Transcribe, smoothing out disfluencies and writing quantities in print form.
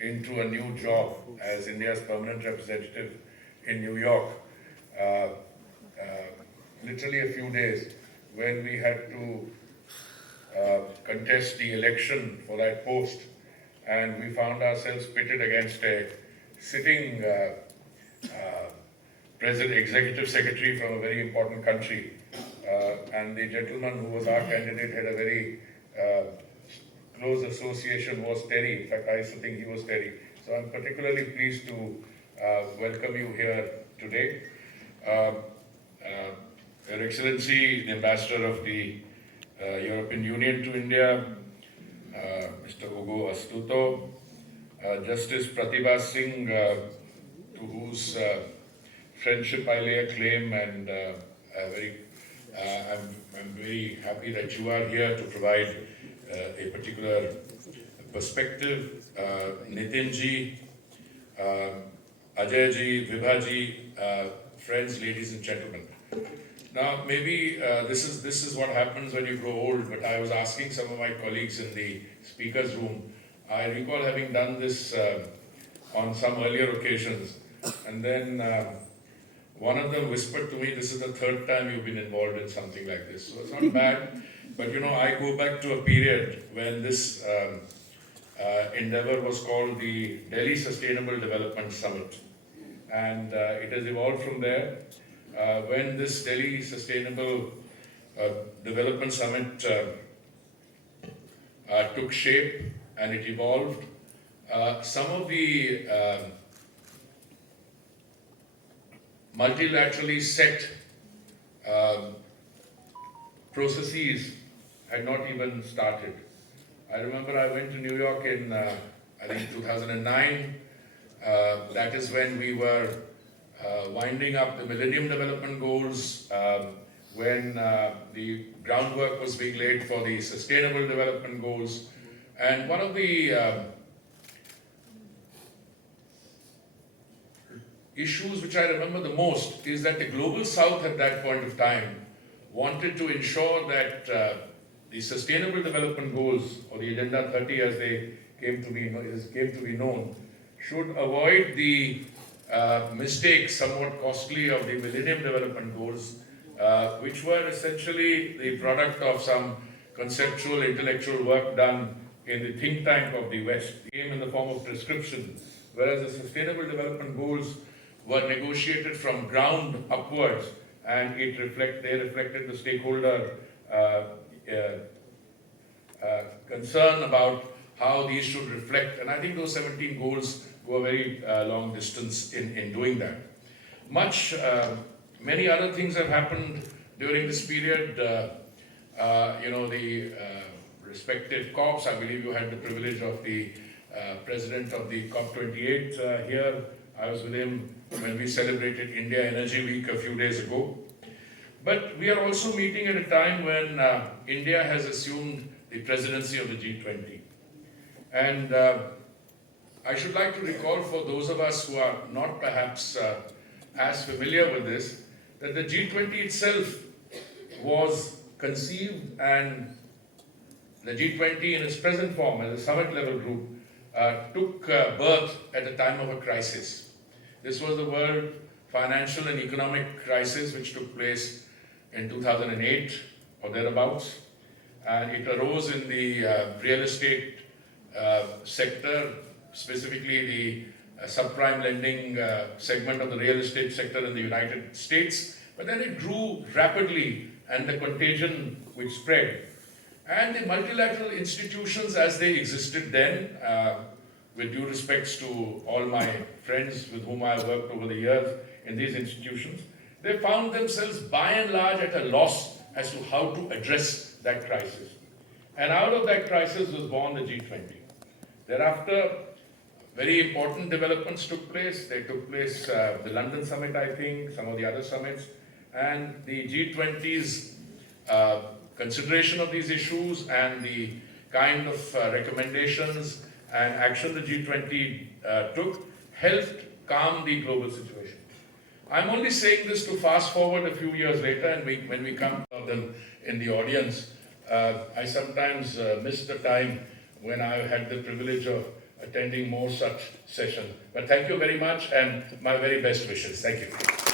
into a new job as India's permanent representative in New York. Uh, uh, Literally a few days when we had to contest the election for that post, and we found ourselves pitted against a sitting president, executive secretary from a very important country, and the gentleman who was our candidate had a very close association, was Terry. In fact, I used to think he was Terry. So I'm particularly pleased to welcome you here today. Your Excellency, the Ambassador of the European Union to India, Mr. Ugo Astuto, Justice Pratibha Singh, to whose friendship I lay a claim, and I'm very happy that you are here to provide a particular perspective. Nitin ji, Ajay ji, Vibha ji, friends, ladies and gentlemen. Now, maybe this is what happens when you grow old, but I was asking some of my colleagues in the speaker's room. I recall having done this on some earlier occasions, and then one of them whispered to me, "This is the third time you've been involved in something like this." So it's not bad, but I go back to a period when this endeavor was called the Delhi Sustainable Development Summit, and it has evolved from there. When this Delhi Sustainable Development Summit took shape and it evolved, some of the multilaterally set processes had not even started. I remember I went to New York in, I think, 2009. That is when we were winding up the Millennium Development Goals, when the groundwork was being laid for the Sustainable Development Goals. And one of the issues which I remember the most is that the Global South at that point of time wanted to ensure that the Sustainable Development Goals, or the Agenda 30 as they came to be known, should avoid the mistakes, somewhat costly, of the Millennium Development Goals, which were essentially the product of some conceptual, intellectual work done in the think tank of the West, came in the form of prescription, whereas the Sustainable Development Goals were negotiated from ground upwards, and they reflected the stakeholder concern about how these should reflect. And I think those 17 goals go a very long distance in doing that. Many other things have happened during this period. The respective COPs, I believe you had the privilege of the president of the COP28 here. I was with him when we celebrated India Energy Week a few days ago. But we are also meeting at a time when India has assumed the presidency of the G20. And I should like to recall, for those of us who are not perhaps as familiar with this, that the G20 itself was conceived, and the G20 in its present form as a summit level group took birth at a time of a crisis. This was the world financial and economic crisis which took place in 2008 or thereabouts, and it arose in the real estate sector, specifically the subprime lending segment of the real estate sector in the United States. But then it grew rapidly, and the contagion which spread. And the multilateral institutions as they existed then, with due respects to all my friends with whom I worked over the years in these institutions, they found themselves by and large at a loss as to how to address that crisis. And out of that crisis was born the G20. Thereafter, very important developments took place. They took place, the London summit, I think, some of the other summits, and the G20's consideration of these issues and the kind of recommendations and action the G20 took helped calm the global situation. I'm only saying this to fast forward a few years later, and when we come to them in the audience, I sometimes miss the time when I had the privilege of attending more such sessions. But thank you very much and my very best wishes. Thank you.